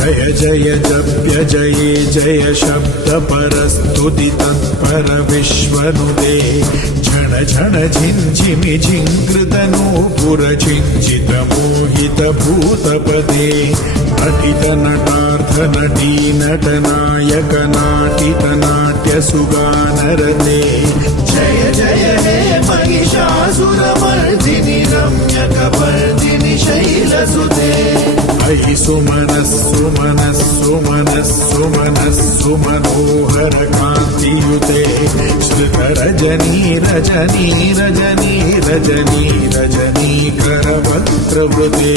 जय जय जप्य जये जय शब्द परस्तुति तत्पर विश्वनुदे झण झण झिञ्झिमि झिङ्कृतनूपुर झिञ्झित मोहित भूतपदे नटित नटार्थ नटी नटनायक नाटित नाट्य सुगानरते जय जय हे महिषासुरमर्दिनि रम्यकपर्दिनि शैलसुते अयि सुमनः कान्तियुते श्रुतरजनी रजनी रजनी रजनी रजनीकरवक्त्रवृते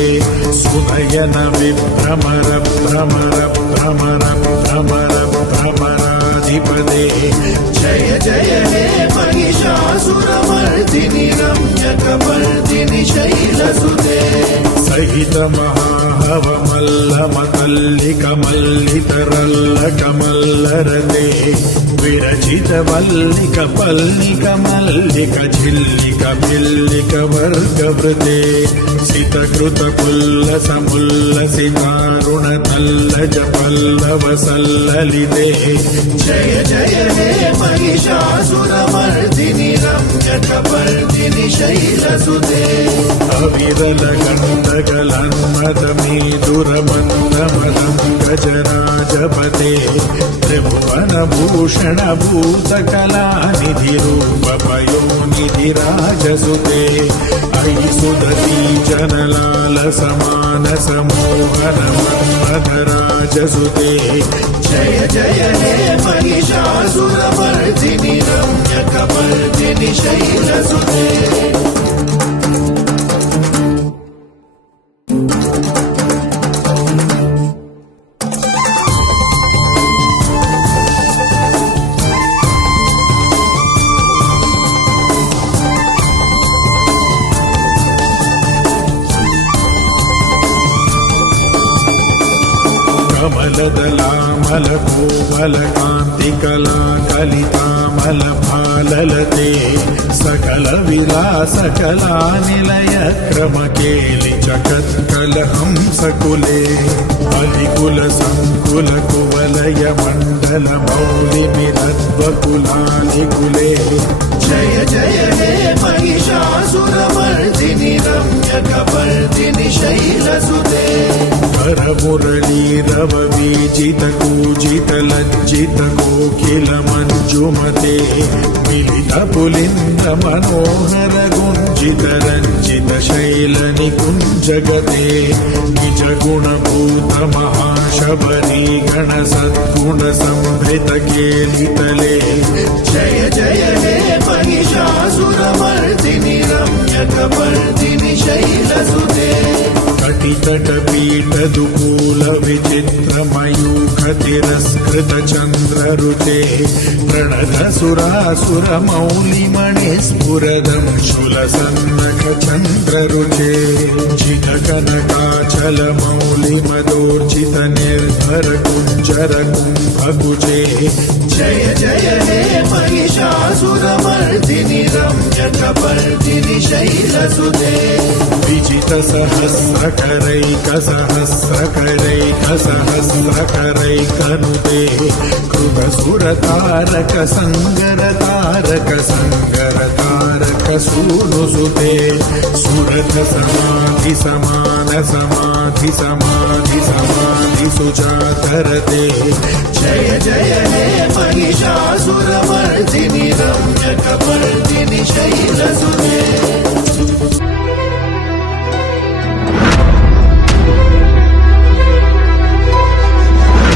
सुनयन विभ्रमर भ्रमर भ्रमर भ्रमर भ्रमराधिपते जय जय हे महिषासुरमर्दिनि रम्यकपर्दिनि शैलसुते सहित महाहवमल्लमतल्लिकमल्लितरल्लकमल्लरते विरचित वल्लिक पल्लिक मल्लिक झिल्लिक भिल्लिक वर्गवृते सितकृत कुल्लसमुल्लसितारुण तल्लज पल्लव सल्ललिते जय जय हे महिषासुरमर्दिनि रम्यकपर्दिनि शैलसुते अविरल गण्डकलन्मदमेदुरमन्दमदं गजराजपते त्रिभुवनभूषण भूतकलानिधिरूपपयोनिधिराजसुते अयि सुदती जनलाल समान समोहन मन्मथराजसुते जय जय हे महिषासुरमर्दिनि रम्यकपर्दिनि शैलसुते कमलदलामलकोमलकान्तिकला कलितामलभाललते सकलविलासकला निलयक्रमकेलि जगत्कलहंसकुले बलिकुलसङ्कुलकुवलय मण्डलमौलिमिरद्वकुलानिकुले जय जय हे महिषासुरमर्दिनि रम्यकपर्दिनि शैलसुते वरमुरलीरव बीजित कूजित लज्जित कोकिल मंजुमते मिलित पुलिंद मनोहर गुंजित रंजित शैल निकुंजगते निज गुणभूत महाशबरी गण सद्गुण संभृत केलितले जय जय हे महिषासुरमर्दिनि रम्यकपर्दिनि शैलसुते कटितटपीठ दुकूल विचित्र मयूख तिरस्कृत चन्द्ररुते प्रणत सुरासुर मौलिमणि स्फुरदं शूलसन्नख चन्द्ररुचे जित कनकाचल मौलि मदोर्जित निर्भर कुञ्जर कुम्भकुचे जय जय हे महिषासुरमर्दिनि रम्यकपर्दिनि शैलसुते विजित सहस्रकरैकनुते कृतसुरतारक संगरतारक संगरतारक सूनुसुते सुरथ समाधि समान समाधि समाधि समाधि सुजातरते जय जय हे महिषासुरमर्दिनि रम्यकपर्दिनि शैलसुते